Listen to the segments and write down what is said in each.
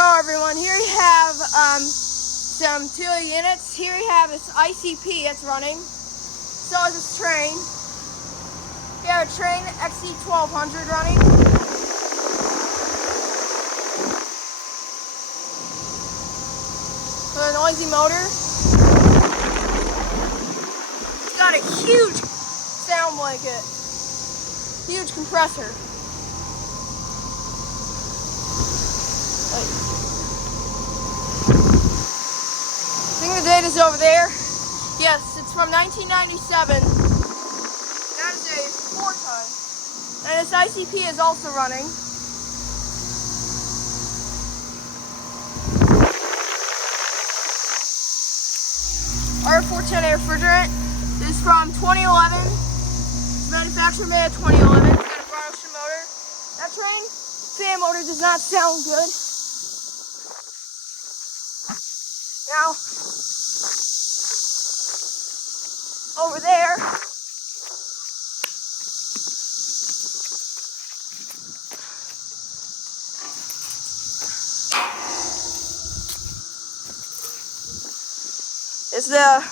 Hello everyone, here we have some 2 units. Here we have this ICP that's running. So is this train. We have a train XC1200 running. With a noisy motor. It's got a huge sound blanket. Huge compressor. I think the data's over there. Yes, it's from 1997. That is a 4-ton. And this ICP is also running. R410 air refrigerant. This is from 2011. It's manufactured May of 2011. It's got a broad ocean motor. That train fan motor does not sound good. Now, over there, is the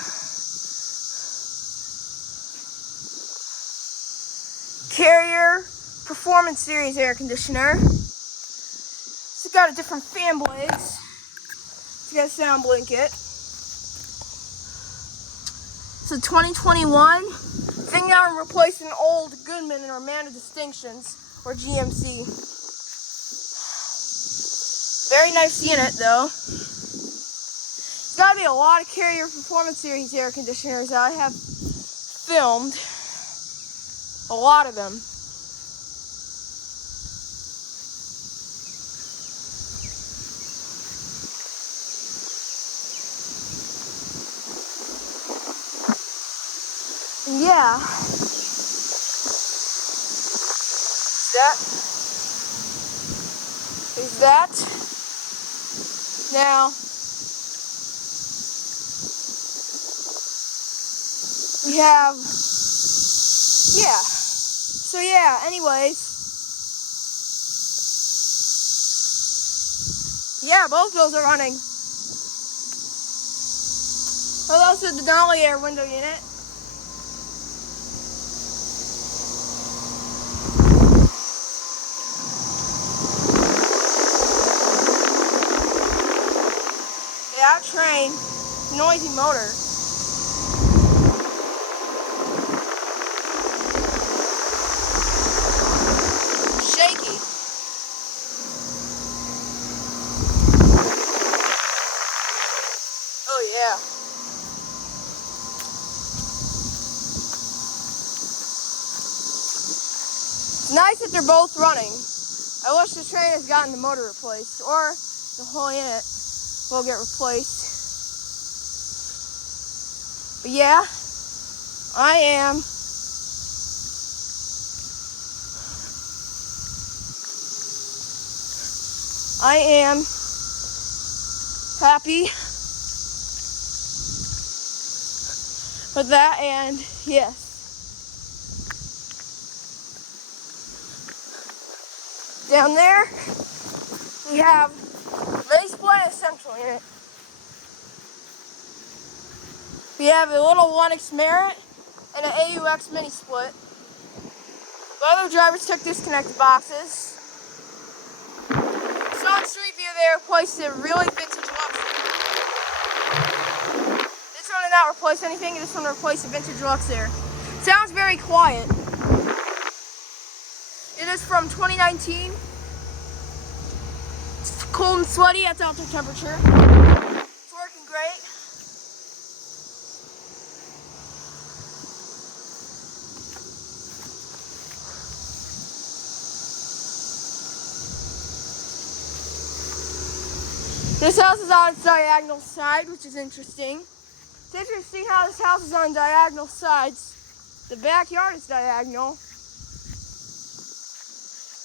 Carrier Performance Series air conditioner. It's got a different fan blades. It's got a sound blanket. It's a 2021. I think now I'm replacing old Goodman or Amana Distinctions or GMC. Very nice unit though. There's got to be a lot of Carrier Performance Series air conditioners that I have filmed. A lot of them. Yeah. Is that. Now, we have, yeah. So yeah, anyways. Yeah, both those are running. Well, also the Denali air window unit. That train, noisy motor. Shaky. Oh yeah. It's nice that they're both running. I wish the train has gotten the motor replaced, or the whole unit will get replaced. But yeah, I am happy with that, and yes. Down there, we have mini split and a central unit. We have a little 1X Merit and an AUX mini split. The other drivers took disconnected boxes. So on street view they replaced a really vintage Lux. This one did not replace anything, this one replaced a vintage Lux there. Sounds very quiet. It is from 2019. It's cold and sweaty at outdoor temperature. It's working great. This house is on its diagonal side, which is interesting. It's interesting how this house is on diagonal sides. The backyard is diagonal.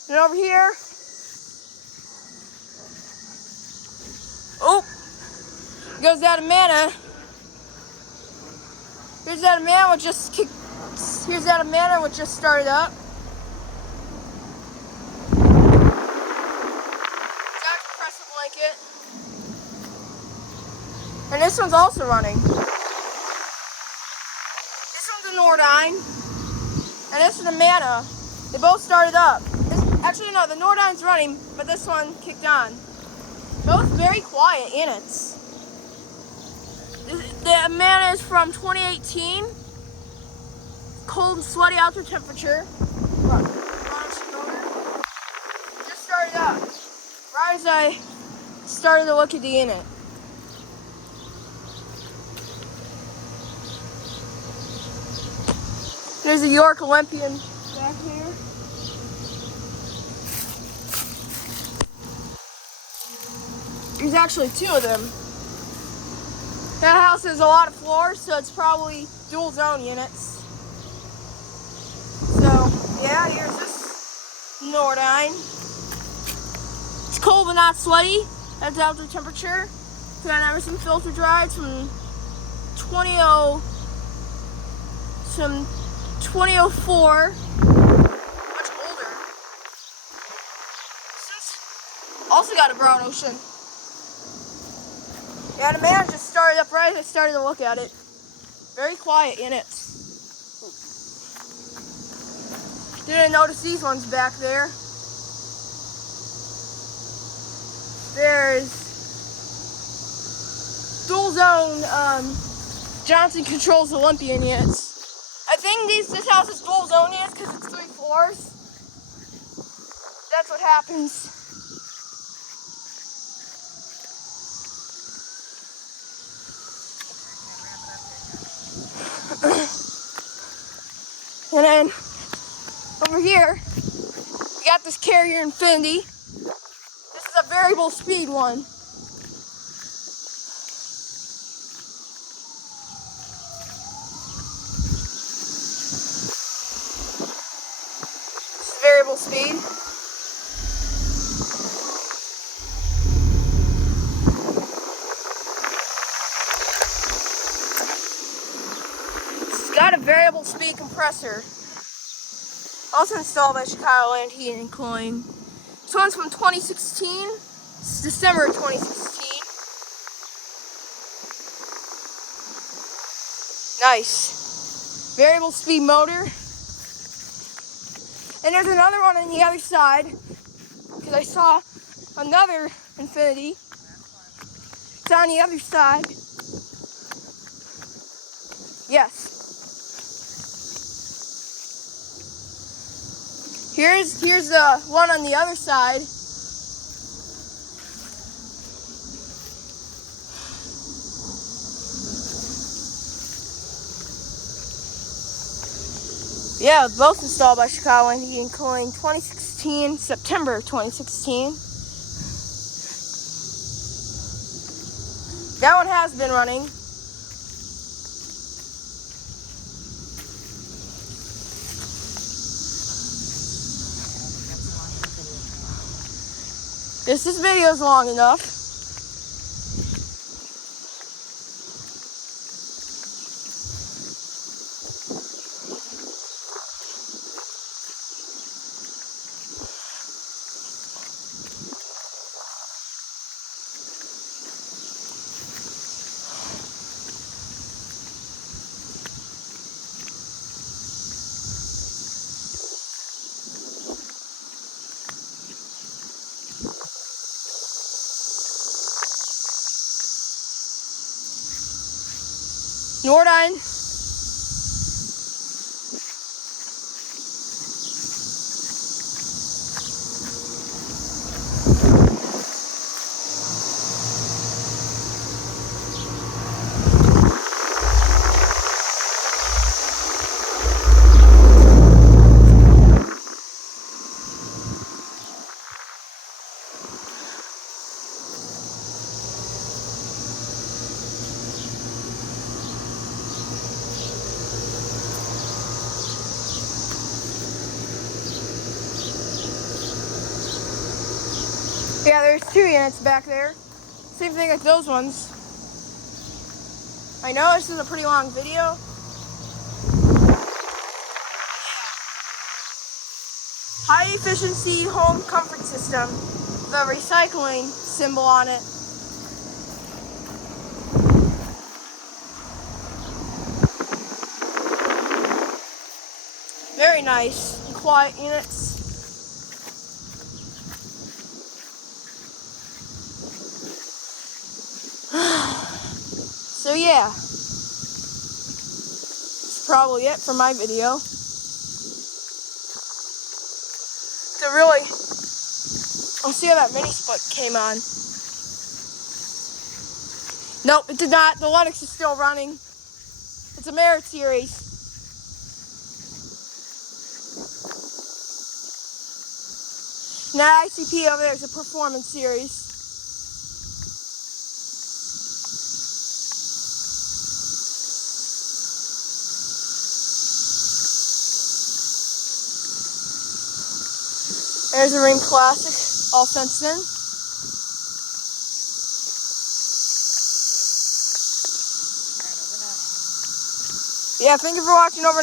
And over here, oh, goes that Amana. Here's that Amana which just kicked. Here's that Amana which just started up. It's got compressible blanket. And this one's also running. This one's a Nordine. And this is Amana. They both started up. Actually, no, the Nordine's running, but this one kicked on. Both very quiet units. The Amana is from 2018. Cold and sweaty outdoor temperature. Look, just started up. Right as I started to look at the unit. There's a York Olympian back here. There's actually two of them. That house has a lot of floors, so it's probably dual zone units. So, yeah, here's this Nordine. It's cold but not sweaty. That's outdoor temperature. It's got everything filter dried from 2004. Much older. Also got a brown ocean. Yeah, the man just started up right as I started to look at it. Very quiet units. Didn't notice these ones back there. There's dual zone Johnson Controls Olympian units. I think this house is dual zone units because it's 3 floors. That's what happens. And then over here, we got this Carrier Infinity. This is a variable speed one. This is variable speed. It's got a variable speed compressor. Also installed by Chicago Land Heating and Cooling. This one's from 2016. It's December of 2016. Nice. Variable speed motor. And there's another one on the other side, because I saw another Infinity. It's on the other side. Yes. Here's the one on the other side. Yeah, both installed by Chicago Land Heating and Cooling, 2016, September 2016. That one has been running. This video is long enough. Nordine. Yeah, there's 2 units back there. Same thing like those ones. I know this is a pretty long video. High efficiency home comfort system. the recycling symbol on it. Very nice and quiet units. So yeah, that's probably it for my video. I'll see how that mini split came on. Nope, it did not. The Lennox is still running. It's a Merit series. Now ICP over there is a performance series. There's a Ream Classic, all fenced in. Yeah, thank you for watching overnight.